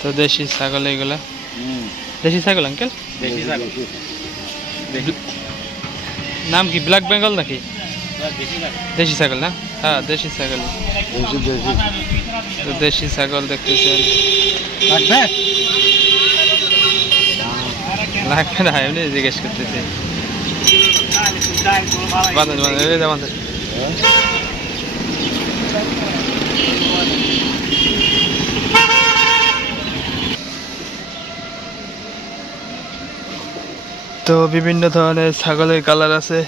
তো দেশি ছাগল এগুলা। দেশি ছাগল আঙ্কেল? দেশি ছাগল। নাম কি ব্ল্যাক বেঙ্গল নাকি? দেশি ছাগল না? হ্যাঁ দেশি ছাগল। তো দেশি ছাগল দেখতেছেন। লাগবে না, এমনি জিজ্ঞেস করতেছি। তো বিভিন্ন ধরনের ছাগলের কালার আছে।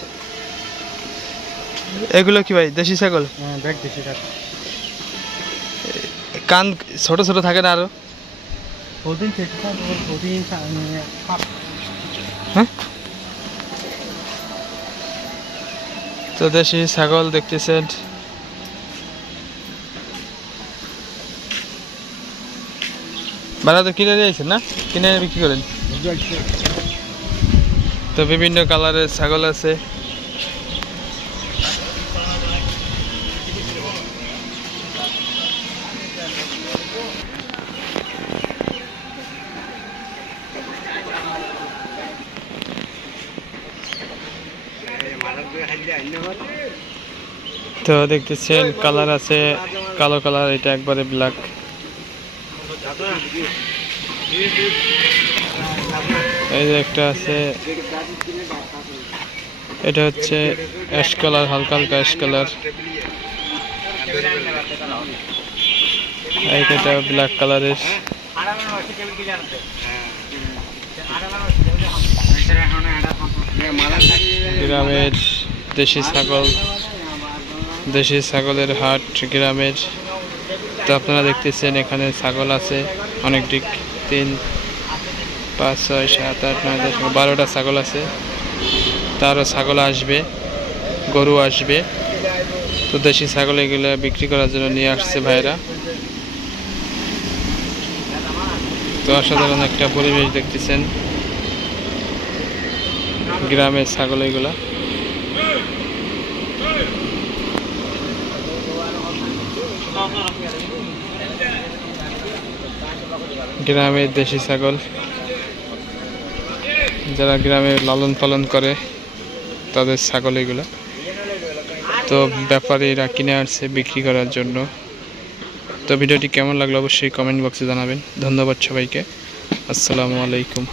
এগুলো কি ভাই দেশি ছাগল? কান ছোট ছোট থাকে না আরো? হ্যাঁ, তো দেশি ছাগল দেখতেছেন। ভাড়া তো কিনে নিয়েছেন না? কিনে বিক্রি করেন? তো বিভিন্ন কালারের ছাগল আছে। তো দেখতেছেন কালার আছে, কালো কালার, এটা একবারে ব্ল্যাক। এই যে একটা আছে, এটা হচ্ছে অ্যাশ কালার, হালকা হালকা অ্যাশ কালার। এইটা ব্ল্যাক কালারের। গ্রামের দেশি ছাগল, দেশি ছাগলের হাট গ্রামের। তো আপনারা দেখতেছেন এখানে ছাগল আছে অনেক দিক, 3, 5, 6, 7, 8, 9, 10, 12টা ছাগল আছে। তারও ছাগল আসবে, গরু আসবে। তো দেশি ছাগল এগুলো বিক্রি করার জন্য নিয়ে আসছে ভাইরা। তো অসাধারণ একটা পরিবেশ দেখতেছেন, গ্রামের ছাগল এগুলা। গ্রামের দেশি ছাগল, যারা গ্রামে লালন পালন করে তাদের ছাগল এগুলো। তো ব্যাপারীরা কিনে আসছে বিক্রি করার জন্য। তো ভিডিওটি কেমন লাগলো অবশ্যই কমেন্ট বক্সে জানাবেন। ধন্যবাদ সবাইকে। আসসালামু আলাইকুম।